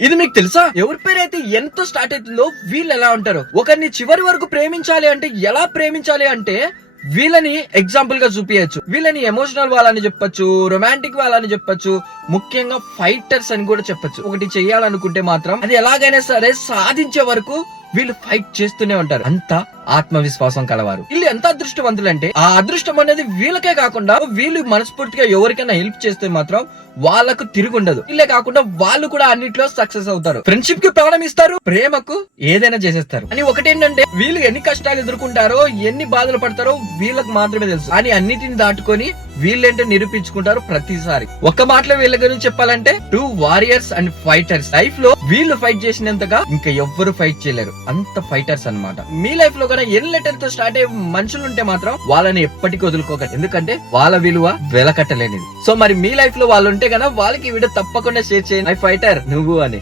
ఇది మీకు తెలుసా? ఎవరి పేరైతే ఎంతో స్టార్ట్ అవుతుందో వీళ్ళు ఎలా ఉంటారు. ఒకరిని చివరి వరకు ప్రేమించాలి అంటే ఎలా ప్రేమించాలి అంటే వీళ్ళని ఎగ్జాంపుల్ గా చూపించచ్చు. వీళ్ళని ఎమోషనల్ వాళ్ళని చెప్పొచ్చు, రొమాంటిక్ వాళ్ళని చెప్పొచ్చు, ముఖ్యంగా ఫైటర్స్ అని కూడా చెప్పొచ్చు. ఒకటి చెయ్యాలనుకుంటే మాత్రం అది ఎలాగైనా సరే సాధించే వరకు వీళ్ళు ఫైట్ చేస్తూనే ఉంటారు. అంత ఆత్మవిశ్వాసం కలవారు. వీళ్ళు ఎంత అదృష్టవంతులు అంటే ఆ అదృష్టం అనేది వీళ్ళకే కాకుండా వీళ్ళు మనస్ఫూర్తిగా ఎవరికైనా హెల్ప్ చేస్తే మాత్రం వాళ్ళకు తిరుగుండదు. వీళ్ళే కాకుండా వాళ్ళు కూడా అన్నిట్లో సక్సెస్ అవుతారు. ఫ్రెండ్షిప్ కి ప్రాణం ఇస్తారు, ప్రేమకు ఏదైనా చేసేస్తారు. అని ఒకటేంటంటే వీళ్ళు ఎన్ని కష్టాలు ఎదుర్కొంటారో, ఎన్ని బాధలు పడతారో వీళ్ళకి మాత్రమే తెలుసు. అని అన్నిటిని దాటుకొని వీళ్ళేంటో నిరూపించుకుంటారు ప్రతిసారి. ఒక్క మాటలో వీళ్ళ గురించి చెప్పాలంటే two warriors and fighters. Life లో వీళ్ళు ఫైట్ చేసినంతగా ఇంకా ఎవ్వరు ఫైట్ చేయలేరు. అంత ఫైటర్స్ అన్నమాట. మీ లైఫ్ లో కన్నా ఎన్ లెటర్ తో స్టార్ట్ అయ్యే మనుషులు ఉంటే మాత్రం వాళ్ళని ఎప్పటికీ వదులుకోకండి. ఎందుకంటే వాళ్ళ విలువ వెలకట్టలేనిది. సో మరి మీ లైఫ్ లో వాళ్ళు ఉంటే కన్నా వాళ్ళకి ఈ వీడియో తప్పకుండా షేర్ చేయండి. ఫైటర్ నువ్వు అని.